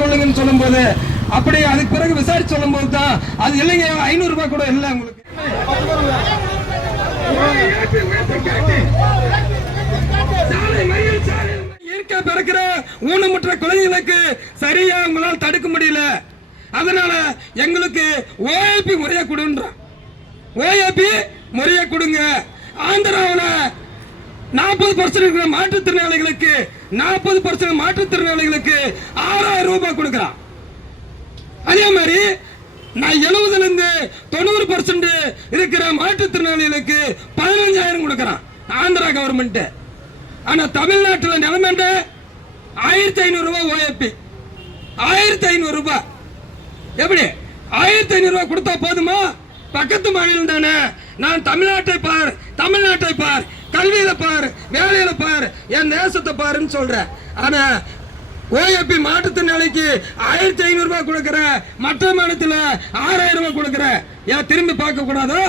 சொல்லுங்கன்னு சொல்லும் போது அப்படி அதுக்கு பிறகு விசாரிச்சு சொல்லும் போது தான் அது இல்லைங்க 500 ரூபாய் கூட இல்லை உங்களுக்கு. இயற்கை பிறக்கிற ஊனமுற்ற குழந்தைகளுக்கு சரியா உங்களால் தடுக்க முடியல. அதனால எங்களுக்கு ஓஏபி முறையை கொடுன்றோம். ஓஏபி முறையை கொடுங்க. ஆந்திராவில் 40% இருக்கிற மாற்றுத்திறனாளிகளுக்கு 40% மாற்றுத்திறனாளிகளுக்கு 6000 ரூபாய் கொடுக்கிறான். அதே மாதிரி நான் 70ல இருந்து 90% இருக்கிற மாற்றுத்திறனாளிகளுக்கு 15000 கொடுக்கிறான் ஆந்திரா கவர்மெண்ட். ஆனா தமிழ்நாட்டில் நிலைமை 1500 ரூபாய் ஓஏபி. 1500 ரூபாய் எப்படி 1500 ரூபாய் கொடுத்தா போதுமா? பக்கத்து மாநிலம் தானே. நான் தமிழ்நாட்டை பார், தமிழ்நாட்டை பார், கல்வியில பார், வேலையில பார், என் தேசத்தை பாருன்னு சொல்றேன். ஆனா ஓஏபி மாற்றுத்திறனாளிக்கு 1500 ரூபாய் கொடுக்கிற, மற்ற மாநிலத்தில் 6000 ரூபாய் கொடுக்கிற, ஏன் திரும்பி பார்க்க கூடாதோ?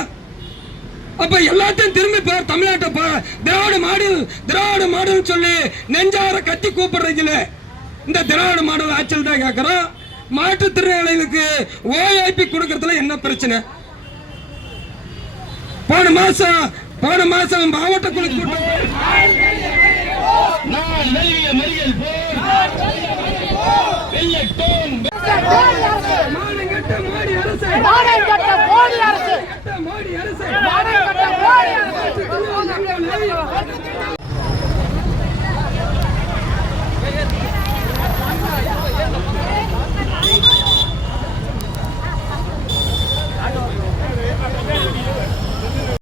அப்ப எல்லாத்தையும் திரும்பி பார், தமிழ்நாட்டை பார். திராவிட மாடல், திராவிட மாடல் சொல்லி நெஞ்சார கத்தி கூப்பிடுறீங்களே, இந்த திராவிட மாடல் ஆட்சியில் தான் கேட்கிறோம். மாற்றுத்திறனாளிகளுக்கு ஓஏபி கொடுக்கறதுல என்ன பிரச்சனை? போன மாசம் மாவட்ட குழு கூட்டம் மோடி அரசு